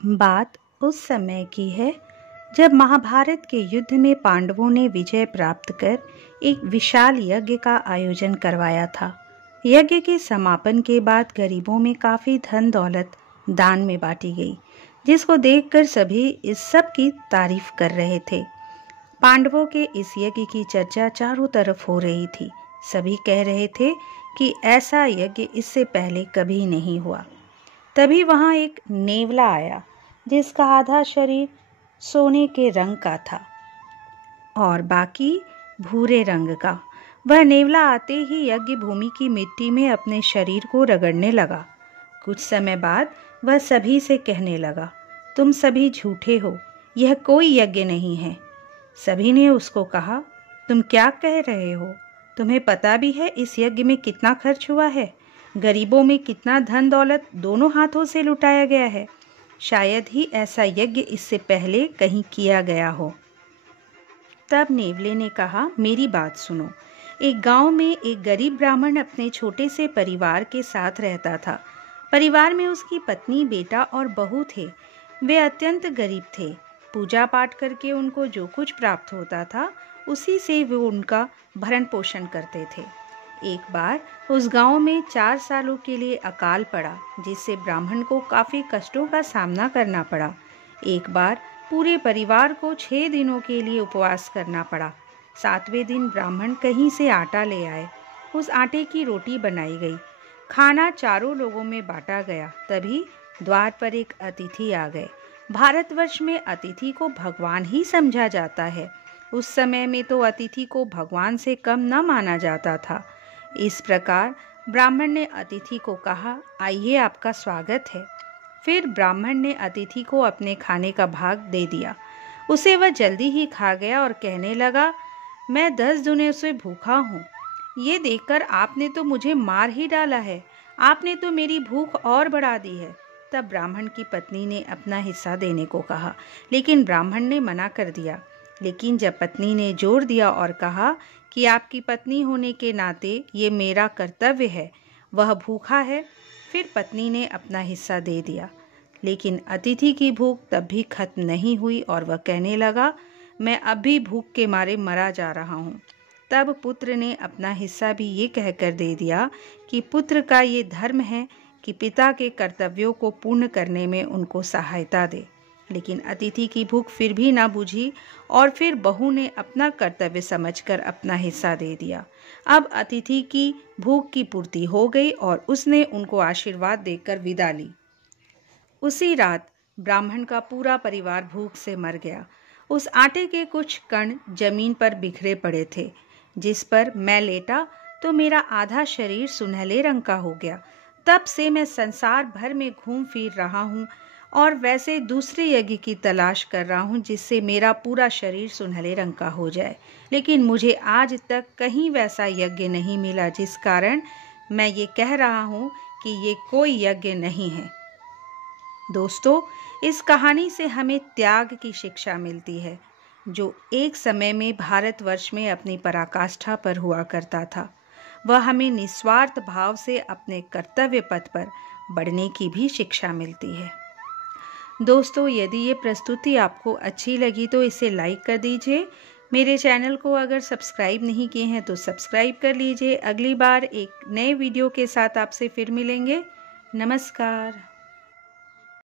बात उस समय की है जब महाभारत के युद्ध में पांडवों ने विजय प्राप्त कर एक विशाल यज्ञ का आयोजन करवाया था। यज्ञ के समापन के बाद गरीबों में काफी धन दौलत दान में बांटी गई, जिसको देखकर सभी इस सब की तारीफ कर रहे थे। पांडवों के इस यज्ञ की चर्चा चारों तरफ हो रही थी। सभी कह रहे थे कि ऐसा यज्ञ इससे पहले कभी नहीं हुआ। तभी वहां एक नेवला आया जिसका आधा शरीर सोने के रंग का था और बाकी भूरे रंग का। वह नेवला आते ही यज्ञ भूमि की मिट्टी में अपने शरीर को रगड़ने लगा। कुछ समय बाद वह सभी से कहने लगा, तुम सभी झूठे हो, यह कोई यज्ञ नहीं है। सभी ने उसको कहा, तुम क्या कह रहे हो? तुम्हें पता भी है इस यज्ञ में कितना खर्च हुआ है? गरीबों में कितना धन दौलत दोनों हाथों से लुटाया गया है। शायद ही ऐसा यज्ञ इससे पहले कहीं किया गया हो। तब नेवले ने कहा, मेरी बात सुनो। एक गांव में एक गरीब ब्राह्मण अपने छोटे से परिवार के साथ रहता था। परिवार में उसकी पत्नी, बेटा और बहू थे। वे अत्यंत गरीब थे। पूजा पाठ करके उनको जो कुछ प्राप्त होता था उसी से वे उनका भरण पोषण करते थे। एक बार उस गांव में 4 सालों के लिए अकाल पड़ा, जिससे ब्राह्मण को काफी कष्टों का सामना करना पड़ा। एक बार पूरे परिवार को 6 दिनों के लिए उपवास करना पड़ा। 7वें दिन ब्राह्मण कहीं से आटा ले आए। उस आटे की रोटी बनाई गई। खाना चारों लोगों में बांटा गया। तभी द्वार पर एक अतिथि आ गए। भारतवर्ष में अतिथि को भगवान ही समझा जाता है। उस समय में तो अतिथि को भगवान से कम न माना जाता था। इस प्रकार ब्राह्मण ने अतिथि को कहा, आइए, आपका स्वागत है। फिर ब्राह्मण ने अतिथि को अपने खाने का भाग दे दिया। उसे वह जल्दी ही खा गया और कहने लगा, मैं 10 दिनों से भूखा हूँ। ये देखकर आपने तो मुझे मार ही डाला है। आपने तो मेरी भूख और बढ़ा दी है। तब ब्राह्मण की पत्नी ने अपना हिस्सा देने को कहा, लेकिन ब्राह्मण ने मना कर दिया। लेकिन जब पत्नी ने जोर दिया और कहा कि आपकी पत्नी होने के नाते ये मेरा कर्तव्य है, वह भूखा है, फिर पत्नी ने अपना हिस्सा दे दिया। लेकिन अतिथि की भूख तब भी खत्म नहीं हुई और वह कहने लगा, मैं अब भी भूख के मारे मरा जा रहा हूँ। तब पुत्र ने अपना हिस्सा भी ये कहकर दे दिया कि पुत्र का ये धर्म है कि पिता के कर्तव्यों को पूर्ण करने में उनको सहायता दे। लेकिन अतिथि की भूख फिर भी ना बुझी और फिर बहू ने अपना कर्तव्य समझकर अपना हिस्सा दे दिया। अब अतिथि की भूख की पूर्ति हो गई और उसने उनको आशीर्वाद देकर विदा ली। उसी रात ब्राह्मण का पूरा परिवार भूख से मर गया। उस आटे के कुछ कण जमीन पर बिखरे पड़े थे। जिस पर मैं लेटा तो मेरा आधा शरीर सुनहले रंग का हो गया। तब से मैं संसार भर में घूम फिर रहा हूँ और वैसे दूसरे यज्ञ की तलाश कर रहा हूँ जिससे मेरा पूरा शरीर सुनहले रंग का हो जाए। लेकिन मुझे आज तक कहीं वैसा यज्ञ नहीं मिला, जिस कारण मैं ये कह रहा हूँ कि ये कोई यज्ञ नहीं है। दोस्तों, इस कहानी से हमें त्याग की शिक्षा मिलती है, जो एक समय में भारतवर्ष में अपनी पराकाष्ठा पर हुआ करता था। वह हमें निस्वार्थ भाव से अपने कर्तव्य पथ पर बढ़ने की भी शिक्षा मिलती है। दोस्तों, यदि ये प्रस्तुति आपको अच्छी लगी तो इसे लाइक कर दीजिए। मेरे चैनल को अगर सब्सक्राइब नहीं किए हैं तो सब्सक्राइब कर लीजिए। अगली बार एक नए वीडियो के साथ आपसे फिर मिलेंगे। नमस्कार।